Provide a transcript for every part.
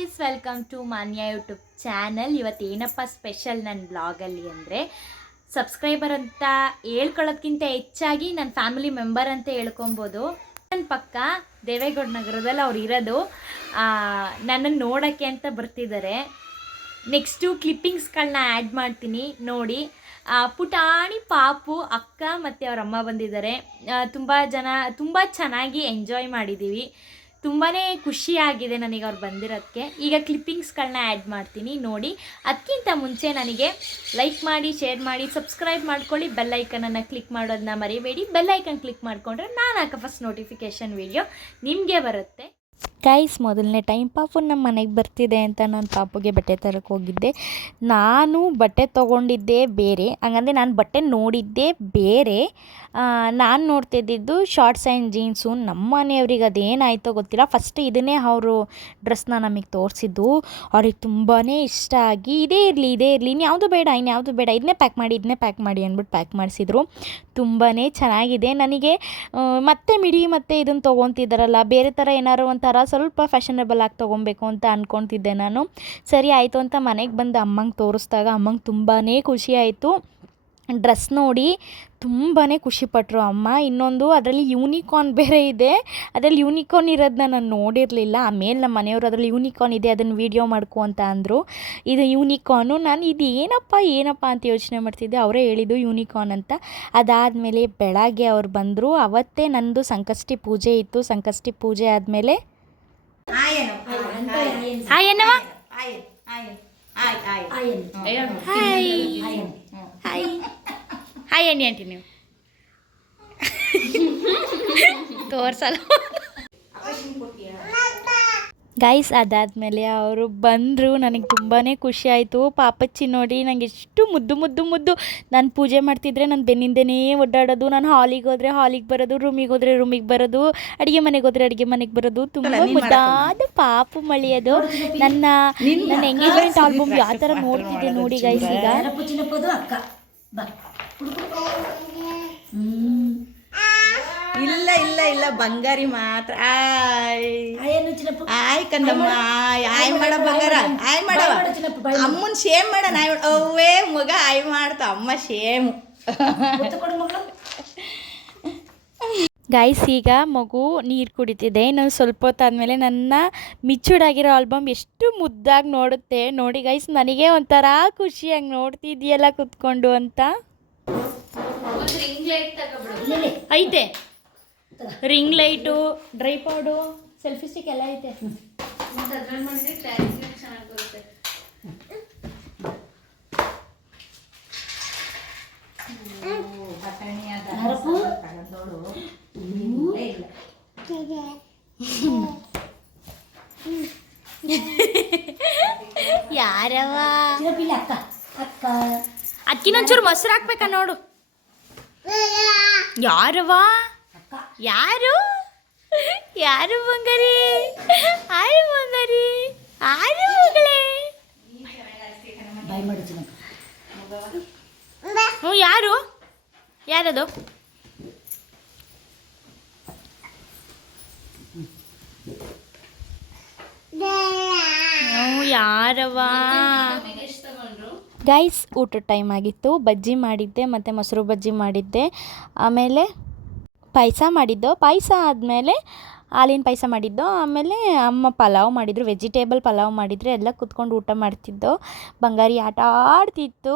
Guys, welcome to ಮಾನ್ಯ YouTube channel. ಇವತ್ತೇನಪ್ಪ special ನನ್ನ ಬ್ಲಾಗಲ್ಲಿ ಅಂದರೆ, ಸಬ್ಸ್ಕ್ರೈಬರ್ ಅಂತ ಹೇಳ್ಕೊಳ್ಳೋದ್ಕಿಂತ ಹೆಚ್ಚಾಗಿ ನನ್ನ ಫ್ಯಾಮಿಲಿ ಮೆಂಬರ್ ಅಂತ ಹೇಳ್ಕೊಬೋದು. ನನ್ನ ಪಕ್ಕ ದೇವೇಗೌಡ ನಗರದಲ್ಲಿ ಅವ್ರು ಇರೋದು. ನನ್ನನ್ನು ನೋಡೋಕ್ಕೆ ಅಂತ ಬರ್ತಿದ್ದಾರೆ. ನೆಕ್ಸ್ಟು ಕ್ಲಿಪ್ಪಿಂಗ್ಸ್ಗಳನ್ನ ಆ್ಯಡ್ ಮಾಡ್ತೀನಿ ನೋಡಿ. ಪುಟಾಣಿ ಪಾಪು ಅಕ್ಕ ಮತ್ತು ಅವ್ರ ಅಮ್ಮ ಬಂದಿದ್ದಾರೆ. ತುಂಬ ಚೆನ್ನಾಗಿ ಎಂಜಾಯ್ ಮಾಡಿದ್ದೀವಿ. ತುಂಬಾ ಖುಷಿಯಾಗಿದೆ ನನಗೆ ಅವ್ರು ಬಂದಿರೋದಕ್ಕೆ. ಈಗ ಕ್ಲಿಪ್ಪಿಂಗ್ಸ್ಗಳನ್ನ ಆ್ಯಡ್ ಮಾಡ್ತೀನಿ ನೋಡಿ. ಅದಕ್ಕಿಂತ ಮುಂಚೆ ನನಗೆ ಲೈಕ್ ಮಾಡಿ, ಶೇರ್ ಮಾಡಿ, ಸಬ್ಸ್ಕ್ರೈಬ್ ಮಾಡ್ಕೊಳ್ಳಿ. ಬೆಲ್ಲೈಕನನ್ನು ಕ್ಲಿಕ್ ಮಾಡೋದನ್ನ ಮರಿಬೇಡಿ. ಬೆಲ್ಲೈಕನ್ ಕ್ಲಿಕ್ ಮಾಡಿಕೊಂಡ್ರೆ ನಾನು ಹಾಕೋ ಫಸ್ಟ್ ನೋಟಿಫಿಕೇಷನ್ ವೀಡಿಯೋ ನಿಮಗೆ ಬರುತ್ತೆ. ಗೈಸ್, ಮೊದಲನೇ ಟೈಮ್ ಪಾಪು ನಮ್ಮ ಮನೆಗೆ ಬರ್ತಿದೆ ಅಂತ ನಾನು ಪಾಪುಗೆ ಬಟ್ಟೆ ತರಕ್ಕೆ ಹೋಗಿದ್ದೆ. ನಾನು ಬಟ್ಟೆ ತೊಗೊಂಡಿದ್ದೆ ಬೇರೆ, ಹಂಗಂದರೆ ನಾನು ಬಟ್ಟೆ ನೋಡಿದ್ದೆ ಬೇರೆ. ನಾನು ನೋಡ್ತಿದ್ದಿದ್ದು ಶಾರ್ಟ್ಸ್ ಆ್ಯಂಡ್ ಜೀನ್ಸು. ನಮ್ಮ ಮನೆಯವ್ರಿಗೆ ಅದೇನಾಯಿತೋ ಗೊತ್ತಿಲ್ಲ, ಫಸ್ಟ್ ಇದನ್ನೇ ಅವರು ಡ್ರೆಸ್ನ ನಮಗೆ ತೋರಿಸಿದ್ದು. ಅವ್ರಿಗೆ ತುಂಬಾ ಇಷ್ಟ ಆಗಿ ಇದೇ ಇರಲಿ ಇನ್ಯಾವುದು ಬೇಡ ಇದನ್ನೇ ಪ್ಯಾಕ್ ಮಾಡಿ ಅಂದ್ಬಿಟ್ಟು ಪ್ಯಾಕ್ ಮಾಡಿಸಿದ್ರು. ತುಂಬಾ ಚೆನ್ನಾಗಿದೆ. ನನಗೆ ಮತ್ತೆ ಮಿಡಿ ಮತ್ತು ಇದನ್ನು ತೊಗೊತಿದ್ದಾರಲ್ಲ, ಬೇರೆ ಥರ ಏನಾರು ಒಂಥರ ಸ್ವಲ್ಪ ಫ್ಯಾಷನಬಲ್ ಆಗಿ ತೊಗೊಬೇಕು ಅಂತ ಅಂದ್ಕೊತಿದ್ದೆ ನಾನು. ಸರಿ ಆಯಿತು ಅಂತ ಮನೆಗೆ ಬಂದು ಅಮ್ಮಂಗೆ ತೋರಿಸ್ದಾಗ ಅಮ್ಮಂಗೆ ತುಂಬಾ ಖುಷಿ ಆಯಿತು. ಡ್ರೆಸ್ ನೋಡಿ ತುಂಬಾ ಖುಷಿಪಟ್ಟರು ಅಮ್ಮ. ಇನ್ನೊಂದು ಅದರಲ್ಲಿ ಯೂನಿಕಾರ್ನ್ ಬೇರೆ ಇದೆ. ಅದರಲ್ಲಿ ಯೂನಿಕಾರ್ನ್ ಇರೋದನ್ನ ನಾನು ನೋಡಿರಲಿಲ್ಲ. ಆಮೇಲೆ ನಮ್ಮ ಮನೆಯವರು ಅದರಲ್ಲಿ ಯೂನಿಕಾರ್ನ್ ಇದೆ, ಅದನ್ನು ವೀಡಿಯೋ ಮಾಡ್ಕೊ ಅಂತ ಅಂದರು. ಇದು ಯೂನಿಕಾರ್ನು. ನಾನು ಇದು ಏನಪ್ಪ ಅಂತ ಯೋಚನೆ ಮಾಡ್ತಿದ್ದೆ. ಅವರೇ ಹೇಳಿದ್ದು ಯೂನಿಕಾರ್ನ್ ಅಂತ. ಅದಾದಮೇಲೆ ಬೆಳಗ್ಗೆ ಅವ್ರು ಬಂದರು. ಅವತ್ತೇ ನಂದು ಸಂಕಷ್ಟಿ ಪೂಜೆ ಇತ್ತು. ಸಂಕಷ್ಟಿ ಪೂಜೆ ಆದಮೇಲೆ ಹಾಯ್ ಎಣ್ಣೆ ಆಂಟಿ ನೀವು ತೋರ್ಸಲ್ಲ. ಗೈಸ್, ಅದಾದಮೇಲೆ ಅವರು ಬಂದರು. ನನಗೆ ತುಂಬಾ ಖುಷಿ ಆಯಿತು. ಪಾಪಚ್ಚಿ ನೋಡಿ ನನಗೆ ಎಷ್ಟು ಮುದ್ದು. ನಾನು ಪೂಜೆ ಮಾಡ್ತಿದ್ರೆ ನನ್ನ ಬೆನ್ನಿಂದನೇ ಓಡಾಡೋದು. ನಾನು ಹಾಲಿಗೆ ಹೋದರೆ ಹಾಲಿಗೆ ಬರೋದು, ರೂಮಿಗೆ ಹೋದರೆ ರೂಮಿಗೆ ಬರೋದು, ಅಡುಗೆ ಮನೆಗೆ ಹೋದರೆ ಅಡುಗೆ ಮನೆಗೆ ಬರೋದು. ತುಂಬ ಮುದ್ದಾದ ಪಾಪು ಮಳಿಯೋದು. ನನ್ನ ಎಂಗೇಜ್ಮೆಂಟ್ ಆಲ್ಬಮ್ ಯಾವ ಥರ ನೋಡ್ತಿದ್ದೆ ನೋಡಿ ಗೈಸ್. ಈಗ ಇಲ್ಲ ಬಂಗಾರಿ ಮಾತ್ರ. ಆಯ್ ಕಂದಮ್ಮ, ಆಯ್ ಮಾಡ ಬಂಗಾರ, ಆಯ್ ಮಾಡವ ಅಮ್ಮನ್ ಶೇಮ್ ಮಾಡ. ಅವೇ ಮಗ ಆಯ್ ಮಾಡ್ತಾ ಅಮ್ಮ ಶೇಮು. ಗೈಸ್, ಈಗ ಮಗು ನೀರು ಕುಡಿತಿದೆ. ಇನ್ನೊಂದು ಸ್ವಲ್ಪ ಹೊತ್ತಾದಮೇಲೆ ನನ್ನ ಮಿಚ್ಚುಡಾಗಿರೋ ಆಲ್ಬಮ್ ಎಷ್ಟು ಮುದ್ದಾಗಿ ನೋಡುತ್ತೆ ನೋಡಿ ಗೈಸ್. ನನಗೆ ಒಂಥರ ಖುಷಿಯಾಗಿ ನೋಡ್ತಿದ್ಯಲ್ಲ ಕುತ್ಕೊಂಡು ಅಂತ. ಐತೆ ring light, tripod, selfie stick ಎಲ್ಲ ಐತೆ. ಯಾರವ ಅದಕ್ಕಿನ್ನೊಂಚೂರು ಮೊಸರು ಹಾಕ್ಬೇಕಾ ನೋಡು. ಯಾರವ ಯಾರು ಬಂಗಾರಿ? ಆರು ಬಂಗಾರಿ, ಆರು ಮಗಳೇ. ಹ್ಞೂ, ಯಾರದು? ಯಾರವ? ಗೈಸ್, ಊಟದ ಟೈಮ್ ಆಗಿತ್ತು. ಬಜ್ಜಿ ಮಾಡಿದ್ದೆ ಮತ್ತು ಮೊಸರು ಬಜ್ಜಿ ಮಾಡಿದ್ದೆ. ಆಮೇಲೆ ಪಾಯಸ ಆದಮೇಲೆ ಹಾಲಿನ ಪಾಯಸ ಮಾಡಿದ್ದು. ಆಮೇಲೆ ಅಮ್ಮ ಪಲಾವ್ ಮಾಡಿದರು, ವೆಜಿಟೇಬಲ್ ಪಲಾವ್ ಮಾಡಿದರೆ. ಎಲ್ಲ ಕೂತ್ಕೊಂಡು ಊಟ ಮಾಡ್ತಿದ್ದೋ. ಬಂಗಾರಿ ಆಟ ಆಡ್ತಿತ್ತು.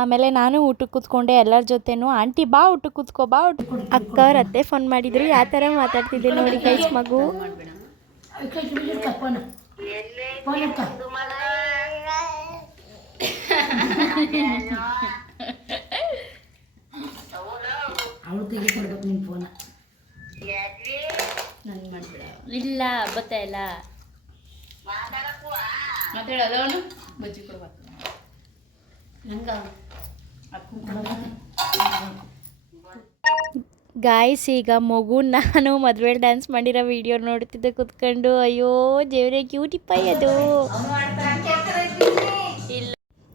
ಆಮೇಲೆ ನಾನು ಊಟಕ್ಕೆ ಕೂತ್ಕೊಂಡೆ ಎಲ್ಲರ ಜೊತೆನೂ. ಆಂಟಿ ಬಾ ಊಟಕ್ಕೆ ಕೂತ್ಕೋ, ಬಾ ಊಟಕ್ಕೆ. ಅಕ್ಕ ಅವ್ರ ಅತ್ತೆ ಫೋನ್ ಮಾಡಿದರು. ಯಾವ ಥರ ಮಾತಾಡ್ತಿದ್ದೆ ನೋಡಿ ಗೈಸ್ ಮಗು. ಇಲ್ಲ ಬತ್ತಾ ಇಲ್ಲ ಮಾತಾಡೋದವನು ಬಜ್ಜಿ ಕೊಡ್ಬೇಕು. ಗಾಯ್ಸ್, ಈಗ ಮಗು ನಾನು ಮದುವೆಲಿ ಡ್ಯಾನ್ಸ್ ಮಾಡಿರೋ ವಿಡಿಯೋ ನೋಡ್ತಿದ್ದೆ ಕೂತ್ಕೊಂಡು. ಅಯ್ಯೋ ದೇವ್ರೆ, ಕ್ಯೂಟಿಪೈ ಅದು. ಇಲ್ಲ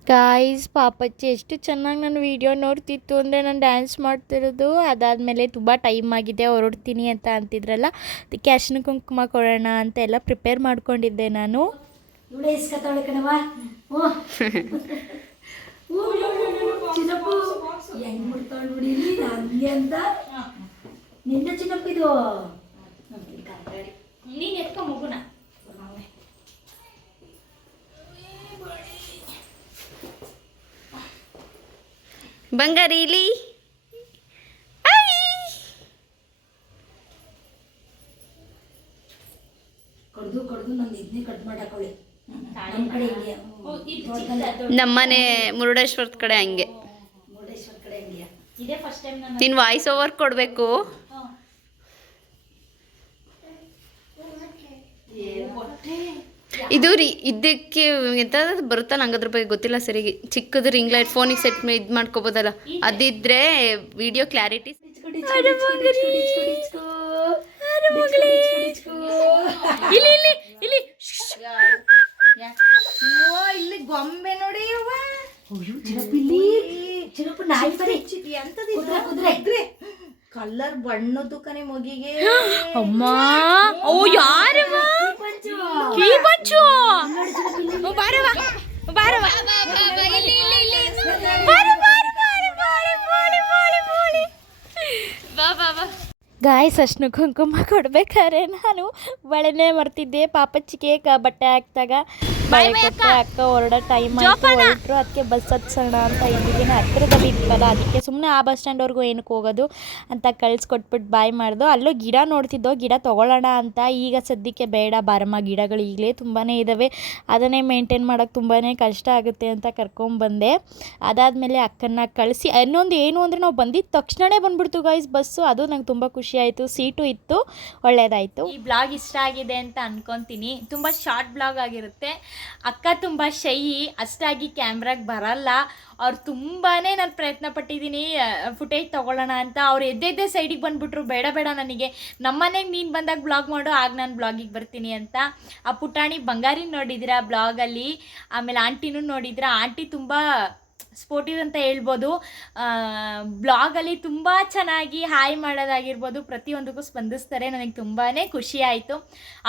ಗಾಯ್ಸ್, ಪಾಪಚ್ಚಿ ಎಷ್ಟು ಚೆನ್ನಾಗಿ ನನ್ನ ವೀಡಿಯೋ ನೋಡ್ತಿತ್ತು ಅಂದರೆ ನಾನು ಡ್ಯಾನ್ಸ್ ಮಾಡ್ತಿರೋದು. ಅದಾದಮೇಲೆ ತುಂಬ ಟೈಮ್ ಆಗಿದೆ, ಹೊರಡ್ತೀನಿ ಅಂತ ಅಂತಿದ್ರಲ್ಲ, ಅದಕ್ಕೆ ಅರಿಶಿನ ಕುಂಕುಮ ಕೊಡೋಣ ಅಂತ ಎಲ್ಲ ಪ್ರಿಪೇರ್ ಮಾಡ್ಕೊಂಡಿದ್ದೆ ನಾನು. ಇವಳೇ ಇಸ್ಕತ್ತಾಳೆ ಕಣವ. ಚಿನ್ನಪ್ಪು ಹೆಂಗ್ ಮುಡ್ತಾಳೆ ನೋಡಿ ಇಲ್ಲಿ ಹಂಗೆ ಅಂತ. ನಿನ್ನ ಚಿನ್ನಪ್ಪ ಇದು ನೀನ್ ಎತ್ಕೊ ಮಗುನ. ಬಂಗಾರಿ ಇಲ್ಲಿ ಕಡ್ದು ನಂದು ಇದನ್ನೇ ಕಟ್ ಮಾಡಾಕೊಳ್ಳಿ. ನಮ್ಮ ಕಡೆ ಹಿಂಗೆ ನಮ್ಮನೆ ಮುರುಡೇಶ್ವರದ ಕಡೆ ಹಂಗೆ. ಮುರುಡೇಶ್ವರ ಕಡೆ ಹಿಂಗೆ. ಇದೇ ಫಸ್ಟ್ ಟೈಮ್ ನಾನು ನೀನು ವಾಯ್ಸ್ ಓವರ್ ಕೊಡಬೇಕು. ಇದು ಇದಕ್ಕೆ ಎಂತ ಬರುತ್ತಲ್ಲ ನಂಗೆ ಅದ್ರ ಬಗ್ಗೆ ಗೊತ್ತಿಲ್ಲ ಸರಿಗೆ. ಚಿಕ್ಕದು ರಿಂಗ್ ಲೈಟ್ ಫೋನಿಗೆ ಸೆಟ್ ಇದು ಮಾಡ್ಕೋಬೋದಲ್ಲ, ಅದಿದ್ರೆ ವಿಡಿಯೋ ಕ್ಲಾರಿಟಿ. ಇಲ್ಲಿ ಗೊಂಬೆ ನೋಡಿ ಕಲರ್ ಬಣ್ಣದ್ದು ಕನೆ ಮಗಿಗೆ. ಅಮ್ಮ ಓ ಯಾರವ ಕೀ ಬಚ್ಚು ಬಾರವ ಬಾರವ ಇಲ್ಲಿ ಇಲ್ಲಿ ಇಲ್ಲಿ ಬಾರ ಬಾರ ಬಾರ ಬಾರ ಬಾರ ಬಾರ ಬಾ ಬಾ ಬಾ. ಗಾಯ್ಸ್ ಅರ್ಶಿನ ಕುಂಕುಮ ಕೊಡ್ಬೇಕಾದ್ರೆ ನಾನು ಬಳೆನೇ ಮರ್ತಿದ್ದೆ. ಪಾಪಚ್ಚಿಗೆ ಬಟ್ಟೆ ಹಾಕ್ದಾಗ ಬಳೆ ಕೊಟ್ಟೆ. ಅಕ್ಕ ಹೊರಡೋ ಟೈಮ್ ಆಯಿತು, ಹೊರಟ್ರು. ಅದಕ್ಕೆ ಬಸ್ ಹತ್ಸೋಣ ಅಂತ ಇಲ್ಲಿಗೆ ಹತ್ತಿರದಲ್ಲಿ ಇತ್ತಲ್ಲ, ಅದಕ್ಕೆ ಸುಮ್ಮನೆ ಆ ಬಸ್ ಸ್ಟ್ಯಾಂಡ್ವರೆಗೂ ಏನಕ್ಕೆ ಹೋಗೋದು ಅಂತ ಕಳಿಸ್ಕೊಟ್ಬಿಟ್ಟು ಬಾಯ್ ಮಾಡ್ದು. ಅಲ್ಲೂ ಗಿಡ ನೋಡ್ತಿದ್ದೋ, ಗಿಡ ತೊಗೊಳ್ಳೋಣ ಅಂತ. ಈಗ ಸದ್ಯಕ್ಕೆ ಬೇಡ ಬಾರಮ್ಮ, ಗಿಡಗಳು ಈಗಲೇ ತುಂಬಾ ಇದ್ದಾವೆ, ಅದನ್ನೇ ಮೇಂಟೈನ್ ಮಾಡೋಕ್ಕೆ ತುಂಬಾ ಕಷ್ಟ ಆಗುತ್ತೆ ಅಂತ ಕರ್ಕೊಂಬಂದೆ. ಅದಾದಮೇಲೆ ಅಕ್ಕನ್ನ ಕಳಿಸಿ ಇನ್ನೊಂದು ಏನು ಅಂದರೆ ನಾವು ಬಂದಿದ್ದ ತಕ್ಷಣವೇ ಬಂದ್ಬಿಡ್ತು ಗಾಯ್ಸ್ ಬಸ್ಸು. ಅದು ನಂಗೆ ತುಂಬ ಖುಷಿ ಆಯಿತು. ಸೀಟು ಇತ್ತು, ಒಳ್ಳೇದಾಯಿತು. ಈ ಬ್ಲಾಗ್ ಇಷ್ಟ ಆಗಿದೆ ಅಂತ ಅನ್ಕೊತೀನಿ. ತುಂಬ ಶಾರ್ಟ್ ಬ್ಲಾಗ್ ಆಗಿರುತ್ತೆ. ಅಕ್ಕ ತುಂಬ ಶೈ, ಅಷ್ಟಾಗಿ ಕ್ಯಾಮ್ರಾಗೆ ಬರಲ್ಲ. ಅವ್ರು ತುಂಬಾ ನಾನು ಪ್ರಯತ್ನ ಪಟ್ಟಿದ್ದೀನಿ ಫುಟೇಜ್ ತೊಗೊಳ್ಳೋಣ ಅಂತ. ಅವ್ರು ಎದ್ದೆದ್ದೇ ಸೈಡಿಗೆ ಬಂದುಬಿಟ್ರು, ಬೇಡ ಬೇಡ ನನಗೆ ನಮ್ಮನೆಗೆ ನೀನು ಬಂದಾಗ ಬ್ಲಾಗ್ ಮಾಡು, ಆಗ ನಾನು ಬ್ಲಾಗಿಗೆ ಬರ್ತೀನಿ ಅಂತ. ಆ ಪುಟಾಣಿ ಬಂಗಾರಿ ನೋಡಿದ್ದೀರಾ ಬ್ಲಾಗಲ್ಲಿ, ಆಮೇಲೆ ಆಂಟಿನೂ ನೋಡಿದ್ದೀರಾ. ಆಂಟಿ ತುಂಬ ಸ್ಪೋರ್ಟಿವ್ ಅಂತ ಹೇಳ್ಬೋದು. ಬ್ಲಾಗಲ್ಲಿ ತುಂಬ ಚೆನ್ನಾಗಿ ಹಾಯ್ ಮಾಡೋದಾಗಿರ್ಬೋದು, ಪ್ರತಿಯೊಂದಕ್ಕೂ ಸ್ಪಂದಿಸ್ತಾರೆ. ನನಗೆ ತುಂಬಾ ಖುಷಿ ಆಯಿತು.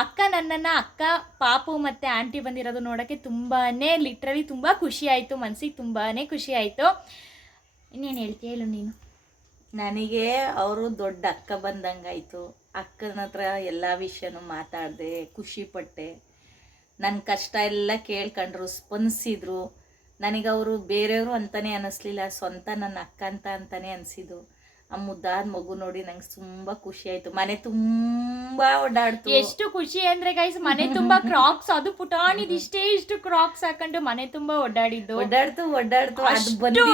ಅಕ್ಕ ನನ್ನನ್ನು, ಅಕ್ಕ ಪಾಪು ಮತ್ತು ಆಂಟಿ ಬಂದಿರೋದು ನೋಡೋಕ್ಕೆ ತುಂಬಾ ಲಿಟ್ರಲಿ ತುಂಬ ಖುಷಿ ಆಯಿತು. ಮನಸ್ಸಿಗೆ ತುಂಬಾ ಖುಷಿ ಆಯಿತು. ಇನ್ನೇನು ಹೇಳ್ತೀಯ ಹೇಳು ನೀನು. ನನಗೆ ಅವರು ದೊಡ್ಡ ಅಕ್ಕ ಬಂದಂಗಾಯಿತು. ಅಕ್ಕನ ಹತ್ರ ಎಲ್ಲ ವಿಷಯನೂ ಮಾತಾಡಿದೆ, ಖುಷಿಪಟ್ಟೆ. ನನ್ನ ಕಷ್ಟ ಎಲ್ಲ ಕೇಳ್ಕೊಂಡ್ರು, ಸ್ಪಂದಿಸಿದ್ರು. ನನಗವರು ಬೇರೆಯವರು ಅಂತಲೇ ಅನ್ನಿಸ್ಲಿಲ್ಲ, ಸ್ವಂತ ನನ್ನ ಅಕ್ಕ ಅಂತಾನೆ ಅನಿಸಿದ್ದು. ಆ ಮುದ್ದಾದ ಮಗು ನೋಡಿ ನಂಗೆ ತುಂಬ ಖುಷಿ ಆಯಿತು. ಮನೆ ತುಂಬ ಓಡಾಡ್ತು. ಎಷ್ಟು ಖುಷಿ ಅಂದರೆ ಗೈಸ್, ಮನೆ ತುಂಬ ಕ್ರಾಕ್ಸ್, ಅದು ಪುಟಾಣಿದು ಇಷ್ಟು ಕ್ರಾಕ್ಸ್ ಹಾಕೊಂಡು ಮನೆ ತುಂಬ ಓಡಾಡಿದ್ದು. ಓಡಾಡ್ತು ಅದು ಬಂದು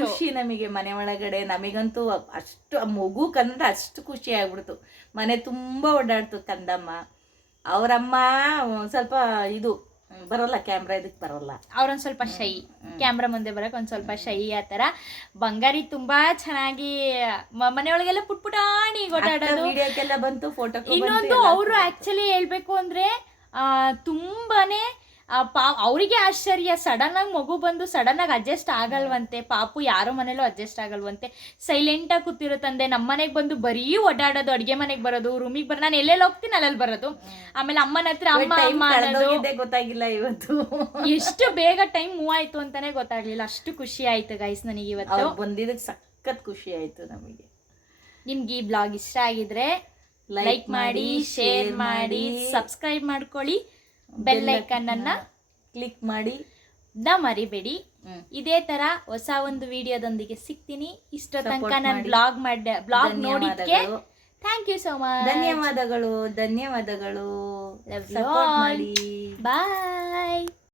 ಖುಷಿ ನಮಗೆ ಮನೆ ಒಳಗಡೆ. ನಮಗಂತೂ ಅಷ್ಟು ಆ ಮಗು ಕಂದ್ರೆ ಅಷ್ಟು ಖುಷಿ ಆಗ್ಬಿಡ್ತು. ಮನೆ ತುಂಬ ಓಡಾಡ್ತು ಕಂದಮ್ಮ. ಅವರಮ್ಮ ಸ್ವಲ್ಪ ಇದು ಬರೋಲ್ಲ, ಕ್ಯಾಮ್ರಾ ಇದಕ್ಕೆ ಬರೋಲ್ಲ. ಅವ್ರೊಂದು ಸ್ವಲ್ಪ ಶೈ, ಕ್ಯಾಮ್ರಾ ಮುಂದೆ ಬರೋಕೆ ಒಂದು ಸ್ವಲ್ಪ ಶೈ. ಆ ಥರ ಬಂಗಾರಿ ತುಂಬ ಚೆನ್ನಾಗಿ ಮನೆಯೊಳಗೆಲ್ಲ ಪುಟ್ಪುಟಾಣಿ ಓಡಾಡೋದು, ವಿಡಿಯೋಕ್ಕೆಲ್ಲ ಬಂತು, ಫೋಟೋ. ಇನ್ನೊಂದು ಅವರು ಆ್ಯಕ್ಚುಲಿ ಹೇಳಬೇಕು ಅಂದರೆ ತುಂಬಾ ಅವರಿಗೆ ಆಶ್ಚರ್ಯ. ಸಡನ್ನಾಗಿ ಮಗು ಬಂದು ಸಡನ್ನಾಗಿ ಅಡ್ಜಸ್ಟ್ ಆಗಲ್ವಂತೆ. ಪಾಪು ಯಾರೋ ಮನೇಲೂ ಅಡ್ಜಸ್ಟ್ ಆಗಲ್ವಂತೆ. ಸೈಲೆಂಟಾಗಿ ಕೂತಿರುತ್ತಂದೆ. ನಮ್ಮ ಮನೆಗೆ ಬಂದು ಬರೀ ಓಡಾಡೋದು, ಅಡುಗೆ ಮನೆಗೆ ಬರೋದು, ರೂಮಿಗೆ ಬರೋ, ನಾನು ಎಲ್ಲೆಲ್ಲಿ ಹೋಗ್ತೀನಿ ಅಲ್ಲಲ್ಲಿ ಬರೋದು. ಆಮೇಲೆ ಅಮ್ಮನ ಹತ್ರ ಅಮ್ಮ ಮಾಡೋದು ಗೊತ್ತಾಗಿಲ್ಲ ಇವತ್ತು. ಎಷ್ಟು ಬೇಗ ಟೈಮ್ ಮೂವ್ ಆಯಿತು ಅಂತಲೇ ಗೊತ್ತಾಗಲಿಲ್ಲ. ಅಷ್ಟು ಖುಷಿ ಆಯಿತು ಗೈಸ್ ನನಗೆ ಇವತ್ತು. ಬಂದಿದ್ದಕ್ಕೆ ಸಖತ್ ಖುಷಿ ಆಯಿತು ನಮಗೆ. ನಿಮ್ಗೆ ಈ ಬ್ಲಾಗ್ ಇಷ್ಟ ಆಗಿದ್ರೆ ಲೈಕ್ ಮಾಡಿ, ಶೇರ್ ಮಾಡಿ, ಸಬ್ಸ್ಕ್ರೈಬ್ ಮಾಡ್ಕೊಳ್ಳಿ, ಬೆಲ್ ಐಕನ್ ಅನ್ನ ಕ್ಲಿಕ್ ಮಾಡಿ ಮರಿಬೇಡಿ. ಇದೇ ತರ ಹೊಸ ಒಂದು ವಿಡಿಯೋದೊಂದಿಗೆ ಸಿಗ್ತೀನಿ. ಇಷ್ಟ ತನಕ ನಾನು ಬ್ಲಾಗ್ ನೋಡಿದ್ಕೆ ಥ್ಯಾಂಕ್ ಯು ಸೋ ಮಚ್. ಧನ್ಯವಾದಗಳು. ಬಾಯ್.